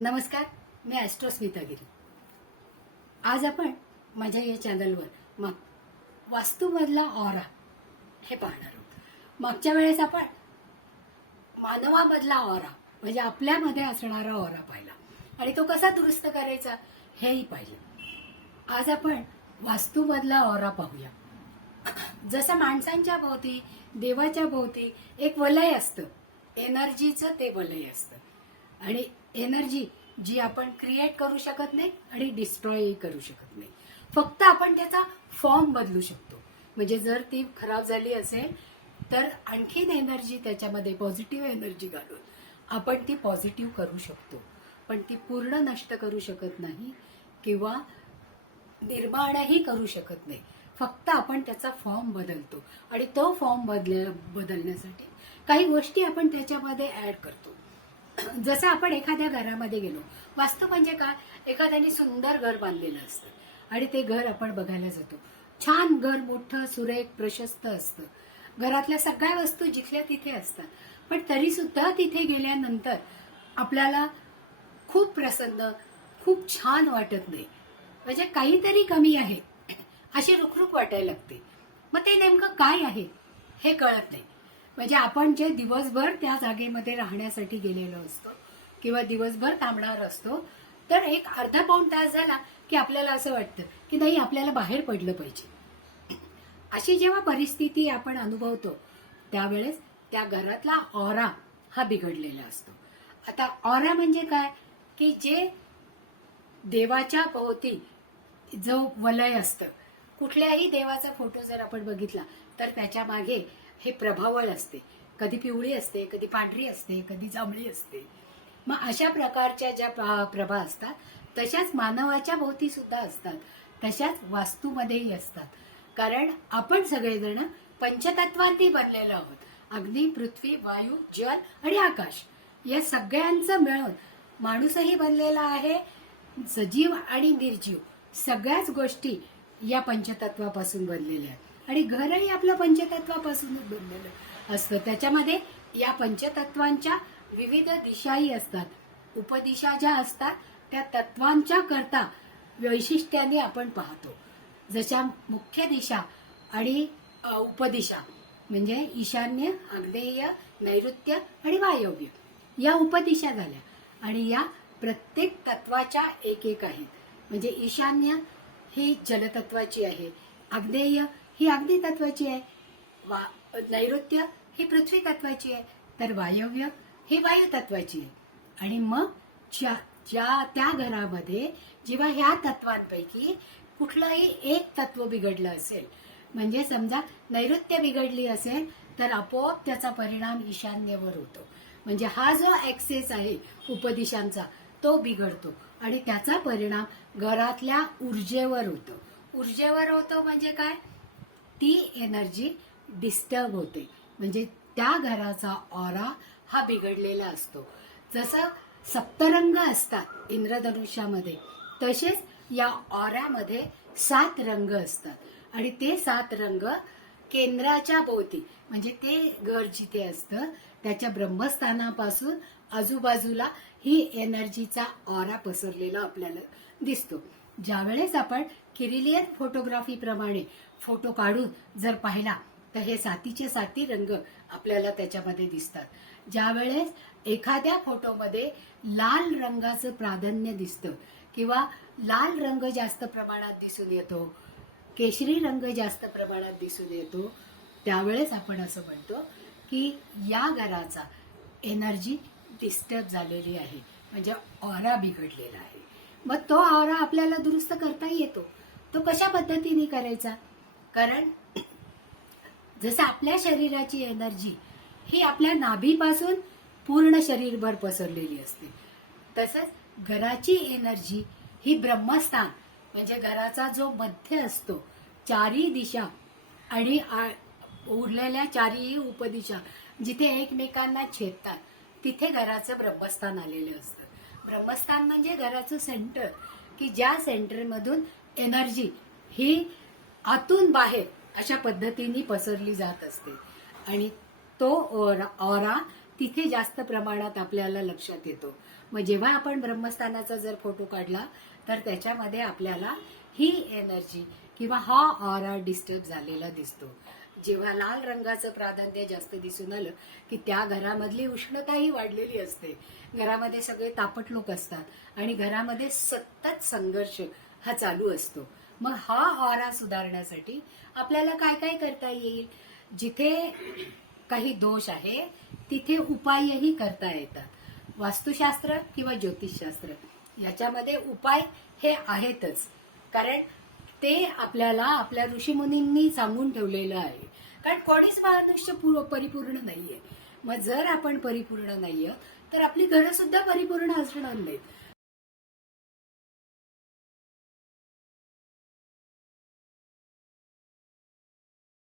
नमस्कार मी ॲस्ट्रोस्मिता गिरी आज आपण माझ्या या चॅनलवर मग वास्तूमधला ऑरा हे पाहणार आहोत. मागच्या वेळेस आपण मानवामधला ऑरा म्हणजे आपल्यामध्ये असणारा ऑरा पाहिला. आणि तो कसा दुरुस्त करायचा हेही पाहिलं. आज आपण वास्तूमधला ऑरा पाहूया. जसं माणसांच्या भोवती देवाच्या भोवती एक वलय असतं. एनर्जीचं ते वलय असतं. आणि एनर्जी जी आपण क्रिएट करू शकत नाही आणि डिस्ट्रॉय करू शकत नाही. फक्त आपण त्याचा फॉर्म बदलू शकतो. म्हणजे जर ती खराब झाली असेल तर आणखीन एनर्जी त्याच्यामध्ये पॉझिटिव्ह एनर्जी घालून आपण ती पॉझिटिव्ह करू शकतो. पण ती पूर्ण नष्ट करू शकत नाही किंवा निर्माणही करू शकत नाही. फक्त आपण त्याचा फॉर्म बदलतो. आणि तो फॉर्म बदल बदलण्यासाठी काही गोष्टी आपण त्याच्यामध्ये ऍड करतो. जसं आपण एखाद्या घरामध्ये गेलो वास्तू म्हणजे काय एखाद्याने सुंदर घर बांधलेलं असतं आणि ते घर आपण बघायला जातो. छान घर मोठं सुरेख प्रशस्त असतं. घरातल्या सगळ्या वस्तू जिथल्या तिथे असतात. पण तरी सुद्धा तिथे गेल्यानंतर आपल्याला खूप प्रसन्न खूप छान वाटत नाही. म्हणजे काहीतरी कमी आहे. अशी रुखरुख वाटायला लागते. मग ते नेमकं काय आहे हे कळत नाही. म्हणजे आपण जे दिवसभर त्या जागेमध्ये राहण्यासाठी गेलेलो असतो किंवा दिवसभर थांबणार असतो तर एक अर्धा पाऊण तास झाला की आपल्याला असं वाटतं की नाही आपल्याला बाहेर पडलं पाहिजे. अशी जेव्हा परिस्थिती आपण अनुभवतो त्यावेळेस त्या घरातला ऑरा हा बिघडलेला असतो. आता ऑरा म्हणजे काय? की जे देवाच्या भोवती जो वलय असतं कुठल्याही देवाचा फोटो जर आपण बघितला तर त्याच्यामागे हे प्रभावळ असते. कधी पिवळी असते कधी पांढरी असते कधी जांभळी असते. मग अशा प्रकारच्या ज्या प्रभा असतात तशाच मानवाच्या भोवती सुद्धा असतात. तशाच वास्तूमध्येही असतात. कारण आपण सगळेजण पंचतत्वांनी बनलेलो आहोत. अग्नी पृथ्वी वायू जल आणि आकाश. या सगळ्यांचं मिळून माणूसही बनलेला आहे सजीव आणि निर्जीव. सगळ्याच गोष्टी या पंचतत्वापासून बनलेल्या आहेत. आणि घरही आपलं पंचतत्वापासूनच बनलेलं असतं. त्याच्यामध्ये या पंचतत्वांच्या विविध दिशाही असतात. उपदिशा ज्या असतात त्या तत्वांच्या करता वैशिष्ट्याने आपण पाहतो. जशा मुख्य दिशा आणि उपदिशा म्हणजे ईशान्य आग्नेय नैऋत्य आणि वायव्य या उपदिशा झाल्या. आणि या प्रत्येक तत्वाच्या एक एक आहेत. म्हणजे ईशान्य ही जलतत्वाची आहे. आग्नेय ही अग्नी तत्वाची आहे. वा नैऋत्य ही पृथ्वी तत्वाची आहे. तर वायव्य ही वायू तत्वाची आहे. आणि मग ज्या ज्या त्या घरामध्ये जेव्हा ह्या तत्वांपैकी कुठलंही एक तत्व बिघडलं असेल म्हणजे समजा नैऋत्य बिघडली असेल तर आपोआप त्याचा परिणाम ईशान्येवर होतो. म्हणजे हा जो ऍक्सेस आहे उपदिशांचा तो बिघडतो. आणि त्याचा परिणाम घरातल्या ऊर्जेवर होतो. ऊर्जेवर होतो म्हणजे काय? ती एनर्जी डिस्टर्ब होते. म्हणजे त्या घराचा ऑरा हा बिघडलेला असतो. जसं सप्तरंग असतात इंद्रधनुष्यामध्ये तसेच या ऑऱ्यामध्ये सात रंग असतात. आणि ते सात रंग केंद्राच्या भोवती म्हणजे ते घर जिथे असतं त्याच्या ब्रह्मस्थानापासून आजूबाजूला ही एनर्जीचा ऑरा पसरलेला आपल्याला दिसतो. ज्यावेळेस आपण किरिलियन फोटोग्राफी प्रमाणे फोटो काढून जर पाहिला तर हे सातीचे साती रंग आपल्याला त्याच्यामध्ये दिसतात. ज्यावेळेस एखाद्या फोटोमध्ये लाल रंगाचं प्राधान्य दिसतं किंवा लाल रंग जास्त प्रमाणात दिसून येतो केशरी रंग जास्त प्रमाणात दिसून येतो त्यावेळेस आपण असं म्हणतो की या घराचा एनर्जी डिस्टर्ब झालेली आहे म्हणजे ऑरा बिघडलेला आहे. मग तो आवरा आपल्याला दुरुस्त करता येतो. तो कशा पद्धतीने करायचा? कारण जसं आपल्या शरीराची एनर्जी ही आपल्या नाभीपासून पूर्ण शरीरभर पसरलेली असते. तसंच घराची एनर्जी ही ब्रह्मस्थान म्हणजे घराचा जो मध्य असतो चारी दिशा आणि उरलेल्या चारही उपदिशा जिथे एकमेकांना छेदतात तिथे घराचं ब्रह्मस्थान आलेलं असतं. ब्रह्मस्थान म्हणजे घराचं सेंटर की ज्या सेंटरमधून एनर्जी ही आतून बाहेर अशा पद्धतीने पसरली जात असते. आणि तो ऑरा ऑरा तिथे जास्त प्रमाणात आपल्याला लक्षात येतो. मग जेव्हा आपण ब्रह्मस्थानाचा जर फोटो काढला तर त्याच्यामध्ये आपल्याला ही एनर्जी किंवा हा ऑरा डिस्टर्ब झालेला दिसतो. जेव्हा लाल रंगाचं प्राधान्य जास्त दिसून आलं की त्या घरामधली उष्णताही वाढलेली असते. घरामध्ये सगळे तापट लोक असतात आणि घरामध्ये सतत संघर्ष हा चालू असतो. मग हा हॉरा सुधारण्यासाठी आपल्याला काय काय करता येईल? जिथे काही दोष आहे तिथे उपायही करता येतात. वास्तुशास्त्र किंवा ज्योतिषशास्त्र याच्यामध्ये उपाय हे आहेतच. कारण ते आपल्याला आपल्या ऋषीमुनींनी सांगून ठेवलेलं आहे. कारण कोणीच मनुष्य परिपूर्ण नाहीये. मग जर आपण परिपूर्ण नाहीये तर आपली घरं सुद्धा परिपूर्ण असणार नाहीत.